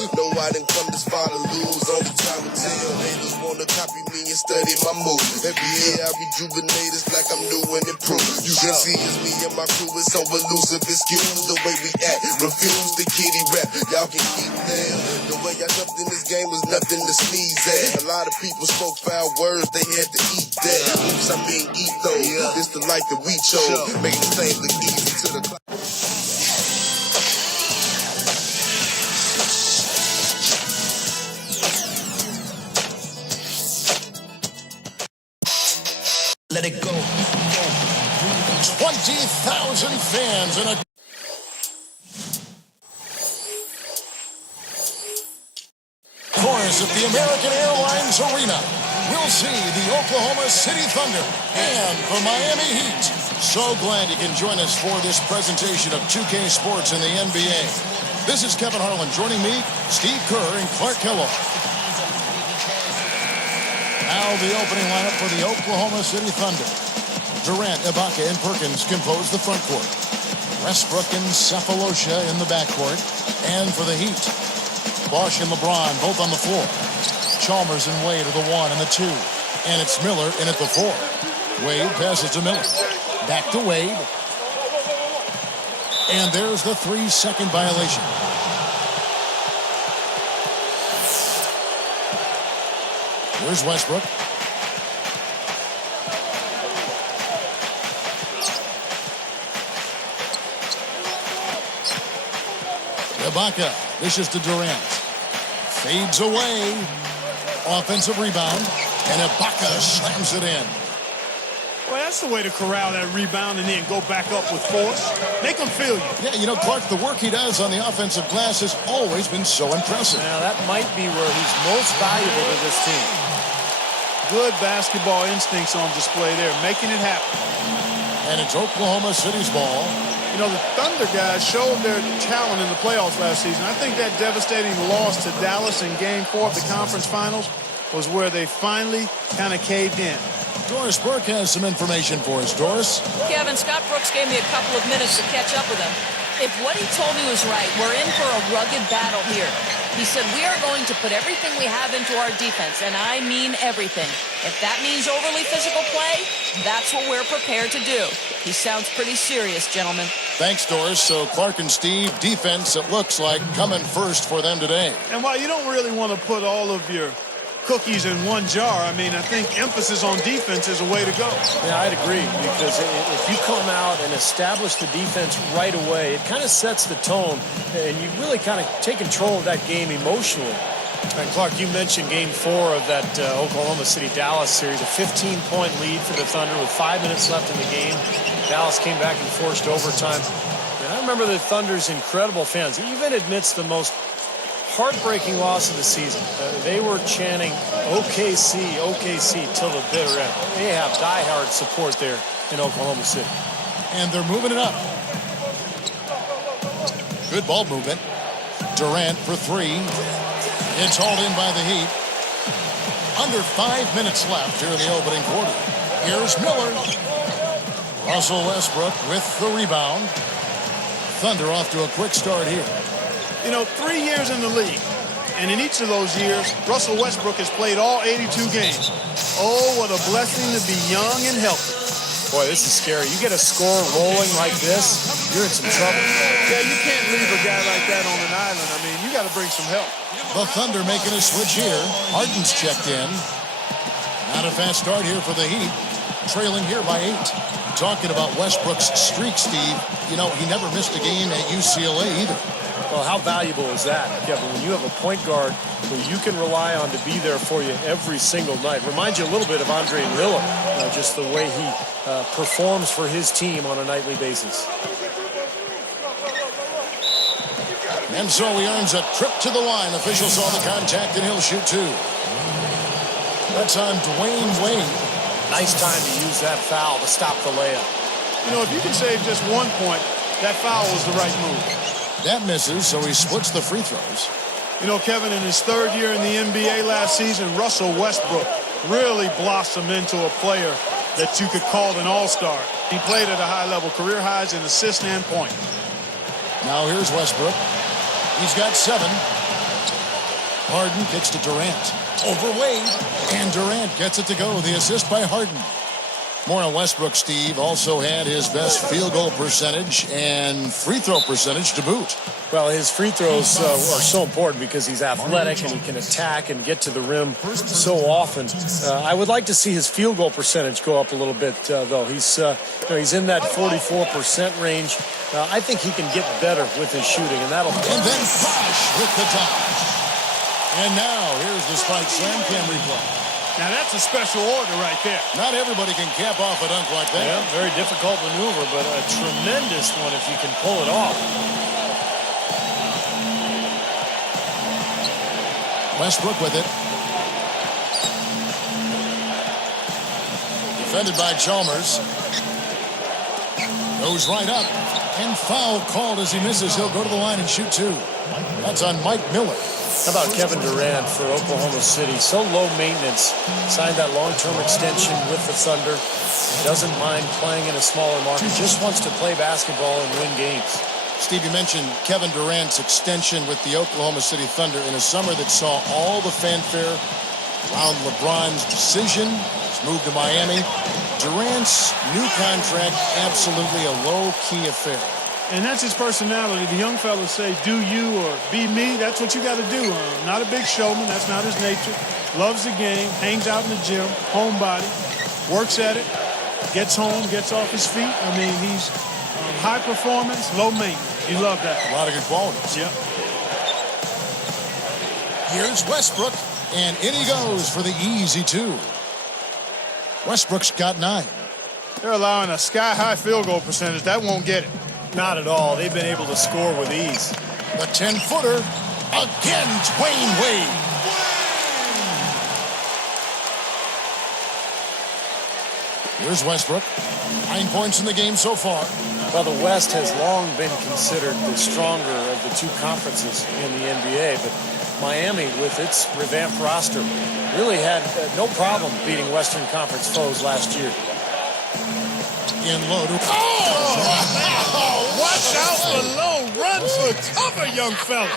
No, I didn't come this far to lose. Only time will tell. Haters wanna copy me and study my moves. Every year I rejuvenate, it's like I'm new and improved. You can see it's me and my crew is so elusive. Excuse the way we act, refuse the kitty rap. Y'all can keep down. The way I jumped in this game was nothing to sneeze at. A lot of people spoke foul words, they had to eat that. Oops, I mean eat though. This the life that we chose. Making things look easy to the clock. Let it go. 20,000 fans in a chorus at the American Airlines Arena. We'll see the Oklahoma City Thunder and the Miami Heat. So glad you can join us for this presentation of 2K Sports in the NBA. This is Kevin Harlan. Joining me, Steve Kerr and Clark Kellogg. Now the opening lineup for the Oklahoma City Thunder. Durant, Ibaka, and Perkins compose the front court. Westbrook and Cephalosha in the backcourt. And for the Heat, Bosch and LeBron both on the floor. Chalmers and Wade are the 1 and the 2. And it's Miller in at the 4. Wade passes to Miller. Back to Wade. And there's the 3-second violation. Here's Westbrook. Ibaka dishes to Durant. Fades away. Offensive rebound. And Ibaka slams it in. Well, that's the way to corral that rebound and then go back up with force. Make them feel you. Yeah, you know, Clark, the work he does on the offensive glass has always been so impressive. Now, that might be where he's most valuable to this team. Good basketball instincts on display there, making it happen. And it's Oklahoma City's ball. You know, the Thunder guys showed their talent in the playoffs last season. I think that devastating loss to Dallas in Game 4 of the conference finals was where they finally kind of caved in. Doris Burke has some information for us. Doris? Kevin, Scott Brooks gave me a couple of minutes to catch up with him. If what he told me was right, we're in for a rugged battle here. He said we are going to put everything we have into our defense, and I mean everything. If that means overly physical play, that's what we're prepared to do. He sounds pretty serious, gentlemen. Thanks, Doris. So Clark and Steve, defense, it looks like, coming first for them today. And while you don't really want to put all of your cookies in one jar, I mean, I think emphasis on defense is a way to go. Yeah, I'd agree, because if you come out and establish the defense right away, it kind of sets the tone, and you really kind of take control of that game emotionally. And Clark, you mentioned Game 4 of that Oklahoma City-Dallas series, a 15-point lead for the Thunder with 5 minutes left in the game. Dallas came back and forced overtime. And I remember the Thunder's incredible fans, even amidst the most heartbreaking loss of the season. They were chanting OKC, OKC till the bitter end. They have diehard support there in Oklahoma City. And they're moving it up. Good ball movement. Durant for 3. It's hauled in by the Heat. Under 5 minutes left here in the opening quarter. Here's Miller. Russell Westbrook with the rebound. Thunder off to a quick start here. You know, 3 years in the league, and in each of those years, Russell Westbrook has played all 82 games. Oh, what a blessing to be young and healthy. Boy, this is scary. You get a score rolling like this, you're in some trouble. Yeah, you can't leave a guy like that on an island. I mean, you got to bring some help. The Thunder making a switch here. Harden's checked in. Not a fast start here for the Heat. Trailing here by 8. Talking about Westbrook's streak, Steve, you know, he never missed a game at UCLA either. Well, how valuable is that, Kevin, when you have a point guard who you can rely on to be there for you every single night? Reminds you a little bit of Andre Miller, just the way he performs for his team on a nightly basis. And so he earns a trip to the line. Officials saw the contact, and he'll shoot 2. That's on Dwayne Wade. Nice time to use that foul to stop the layup. You know, if you can save just 1 point, that foul was the right move. That misses, so he splits the free throws. You know, Kevin, in his 3rd year in the NBA last season, Russell Westbrook really blossomed into a player that you could call an all-star. He played at a high level, career highs in assists and points. Now here's Westbrook. He's got 7. Harden kicks to Durant. Over Wade. And Durant gets it to go. The assist by Harden. More on Westbrook, Steve, also had his best field goal percentage and free throw percentage to boot. Well, his free throws are so important because he's athletic and he can attack and get to the rim so often. I would like to see his field goal percentage go up a little bit, though. He's in that 44% range. I think he can get better with his shooting, and that'll. And then Bosh with the dodge. And now here's the Spike Slam Cam replay. Now, that's a special order right there. Not everybody can cap off a dunk like that. Yeah, very difficult maneuver, but a tremendous one if you can pull it off. Westbrook with it. Defended by Chalmers. Goes right up. And foul called as he misses. He'll go to the line and shoot two. That's on Mike Miller. How about Kevin Durant for Oklahoma City? So low maintenance. Signed that long-term extension with the Thunder. Doesn't mind playing in a smaller market. Just wants to play basketball and win games. Steve, you mentioned Kevin Durant's extension with the Oklahoma City Thunder in a summer that saw all the fanfare around LeBron's decision. His move to Miami. Durant's new contract, absolutely a low-key affair. And that's his personality. The young fellas say, do you or be me. That's what you got to do. Not a big showman. That's not his nature. Loves the game. Hangs out in the gym. Homebody. Works at it. Gets home. Gets off his feet. I mean, he's high performance, low maintenance. You love that. A lot of good qualities. Yep. Here's Westbrook. And in he goes for the easy two. Westbrook's got 9. They're allowing a sky-high field goal percentage. That won't get it. Not at all. They've been able to score with ease. The 10-footer. Again, Dwayne Wade. Here's Westbrook. 9 points in the game so far. Well, the West has long been considered the stronger of the two conferences in the NBA, but Miami, with its revamped roster, really had no problem beating Western Conference foes last year. In low to... Watch out for low. Run for cover, young fella.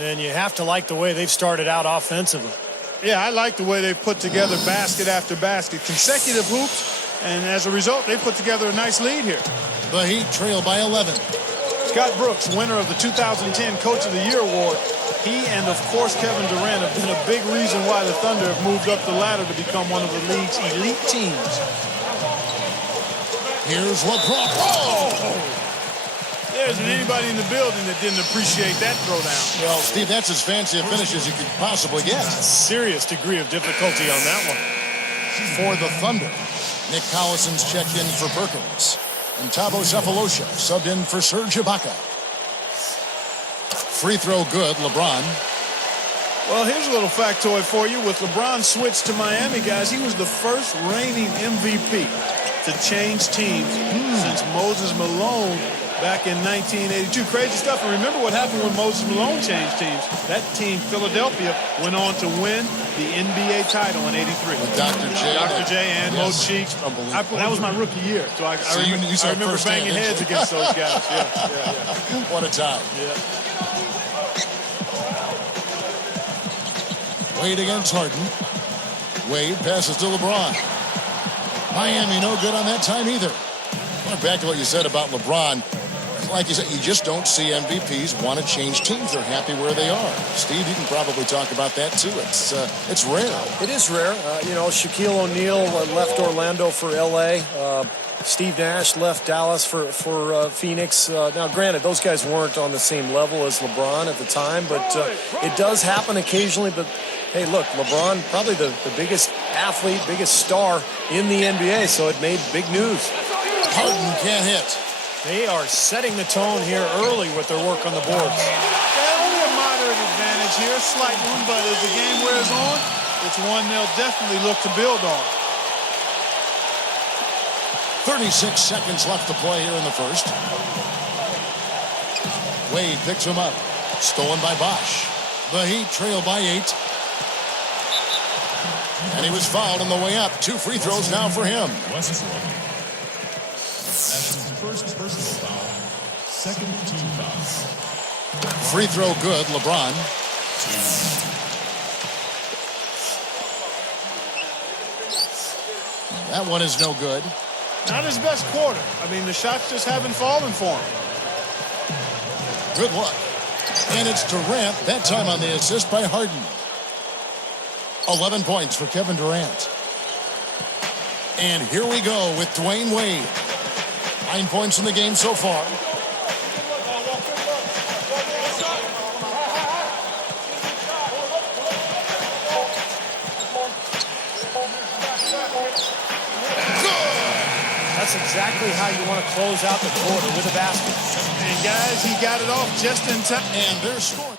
And you have to like the way they've started out offensively. Yeah, I like the way they've put together basket after basket, consecutive hoops, and as a result, they put together a nice lead here. The Heat trail by 11. Scott Brooks, winner of the 2010 Coach of the Year award. He and, of course, Kevin Durant have been a big reason why the Thunder have moved up the ladder to become one of the league's elite teams. Here's LeBron. Oh! There isn't anybody in the building that didn't appreciate that throwdown. Well, Steve, that's as fancy a finish as you could possibly get. Serious degree of difficulty on that one. For the Thunder, Nick Collison's checked in for Perkins. And Thabo Sefolosha subbed in for Serge Ibaka. Free throw good, LeBron. Well, here's a little factoid for you. With LeBron switched to Miami, guys, he was the first reigning MVP to change teams since Moses Malone back in 1982. Crazy stuff. And remember what happened when Moses Malone changed teams. That team, Philadelphia, went on to win the NBA title in '83. With Dr. J. Dr. J and Mo Cheeks. That was my rookie year. So I remember banging heads against those guys. Yeah. What a time. Yeah. Wade against Harden. Wade passes to LeBron. Miami no good on that time either. Going back to what you said about LeBron, like you said, you just don't see MVPs want to change teams. They're happy where they are. Steve, you can probably talk about that too. It's rare. It is rare. Shaquille O'Neal left Orlando for L.A. Steve Nash left Dallas for Phoenix. Now, granted, those guys weren't on the same level as LeBron at the time, but it does happen occasionally. But hey, look, LeBron, probably the biggest athlete, biggest star in the NBA, so it made big news. Harden can't hit. They are setting the tone here early with their work on the boards. Only a moderate advantage here, a slight one, but as the game wears on, it's one they'll definitely look to build on. 36 seconds left to play here in the first. Wade picks him up. Stolen by Bosh. The Heat trail by 8. And he was fouled on the way up. 2 free throws now for him. First personal foul, second team foul. Free throw good, LeBron. That one is no good. Not his best quarter. I mean, the shots just haven't fallen for him. Good luck. And it's Durant, that time on the assist by Harden. 11 points for Kevin Durant. And here we go with Dwayne Wade. 9 points in the game so far. That's exactly how you want to close out the quarter, with a basket. And guys, he got it off just in time. And they're scoring.